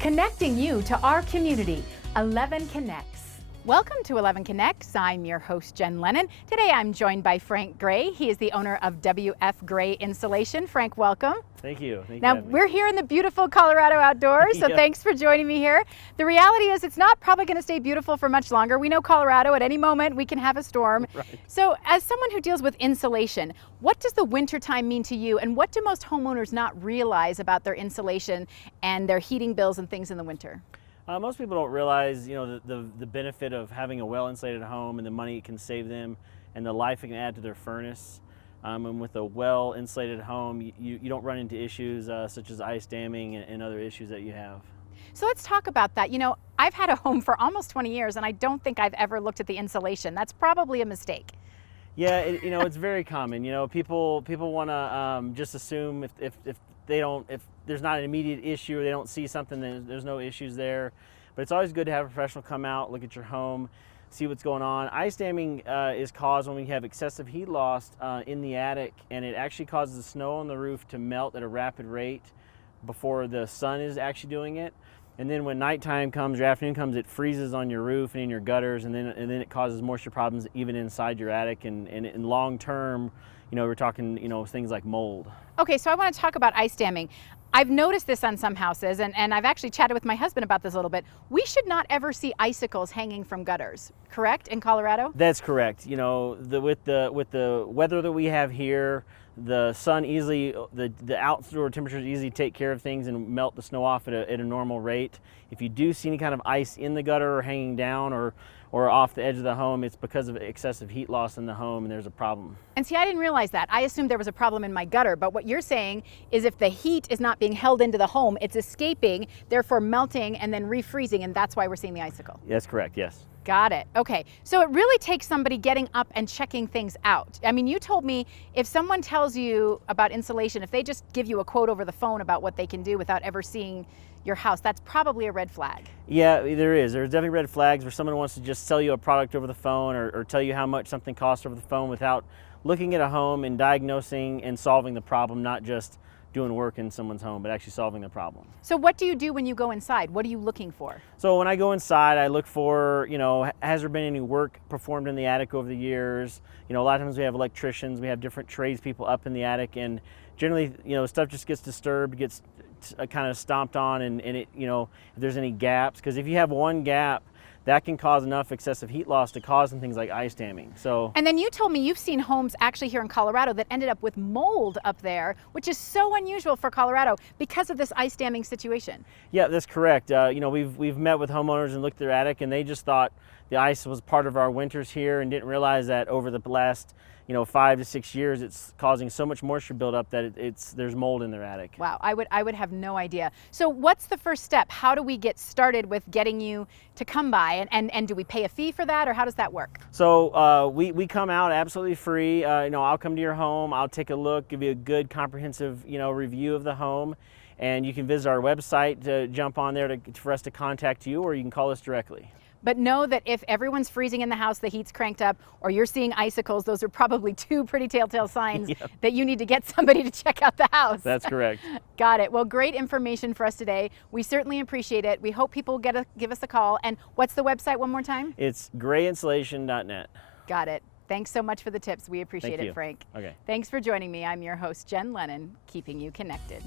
Connecting you to our community, 11 Connects. Welcome to 11 Connects. I'm your host, Jen Lennon. Today I'm joined by Frank Gray. He is the owner of WF Gray Insulation. Frank, welcome. Thank you. Now, we're here in the beautiful Colorado outdoors, so thanks for joining me here. The reality is it's not probably going to stay beautiful for much longer. We know Colorado, at any moment we can have a storm. Right. So as someone who deals with insulation, what does the wintertime mean to you, and what do most homeowners not realize about their insulation and their heating bills and things in the winter? Most people don't realize, the benefit of having a well-insulated home and the money it can save them and the life it can add to their furnace. And with a well-insulated home, you don't run into issues such as ice damming and other issues that you have. So let's talk about that. You know, I've had a home for almost 20 years and I don't think I've ever looked at the insulation. That's probably a mistake. Yeah, it's very common. People want to just assume if there's not an immediate issue or they don't see something, then there's no issues there. But it's always good to have a professional come out, look at your home, see what's going on. Ice damming is caused when we have excessive heat loss in the attic, and it actually causes the snow on the roof to melt at a rapid rate before the sun is actually doing it. And then when nighttime comes, or afternoon comes, it freezes on your roof and in your gutters, and then it causes moisture problems even inside your attic. And in long term, we're talking, things like mold. Okay, so I want to talk about ice damming. I've noticed this on some houses, and I've actually chatted with my husband about this a little bit. We should not ever see icicles hanging from gutters, correct, in Colorado? That's correct. With the weather that we have here, the sun easily, the outdoor temperatures easily take care of things and melt the snow off at a normal rate. If you do see any kind of ice in the gutter or hanging down or off the edge of the home, it's because of excessive heat loss in the home, and there's a problem. And see, I didn't realize that. I assumed there was a problem in my gutter, but what you're saying is if the heat is not being held into the home, it's escaping, therefore melting and then refreezing, and that's why we're seeing the icicle. That's correct, yes. Got it. Okay, so it really takes somebody getting up and checking things out. I mean, you told me if someone tells you about insulation, if they just give you a quote over the phone about what they can do without ever seeing your house, that's probably a red flag. Yeah, there is. There's definitely red flags where someone wants to just sell you a product over the phone or tell you how much something costs over the phone without looking at a home and diagnosing and solving the problem, not just doing work in someone's home, but actually solving the problem. So what do you do when you go inside? What are you looking for? So when I go inside, I look for, has there been any work performed in the attic over the years? A lot of times we have electricians, we have different tradespeople up in the attic, and generally, stuff just gets disturbed, gets kind of stomped on, and it, if there's any gaps, because if you have one gap, that can cause enough excessive heat loss to cause some things like ice damming. So. And then you told me you've seen homes actually here in Colorado that ended up with mold up there, which is so unusual for Colorado because of this ice damming situation. Yeah, that's correct. We've met with homeowners and looked at their attic, and they just thought the ice was part of our winters here and didn't realize that over the last 5 to 6 years, it's causing so much moisture buildup that there's mold in their attic. Wow, I would have no idea. So what's the first step? How do we get started with getting you to come by, and do we pay a fee for that, or how does that work? So we come out absolutely free. I'll come to your home, I'll take a look, give you a good comprehensive review of the home, and you can visit our website to jump on there for us to contact you, or you can call us directly. But know that if everyone's freezing in the house, the heat's cranked up, or you're seeing icicles, those are probably two pretty telltale signs that you need to get somebody to check out the house. That's correct. Got it. Well, great information for us today. We certainly appreciate it. We hope people give us a call. And what's the website one more time? It's grayinsulation.net. Got it. Thanks so much for the tips. We appreciate it, Frank. Okay. Thanks for joining me. I'm your host, Jen Lennon, keeping you connected.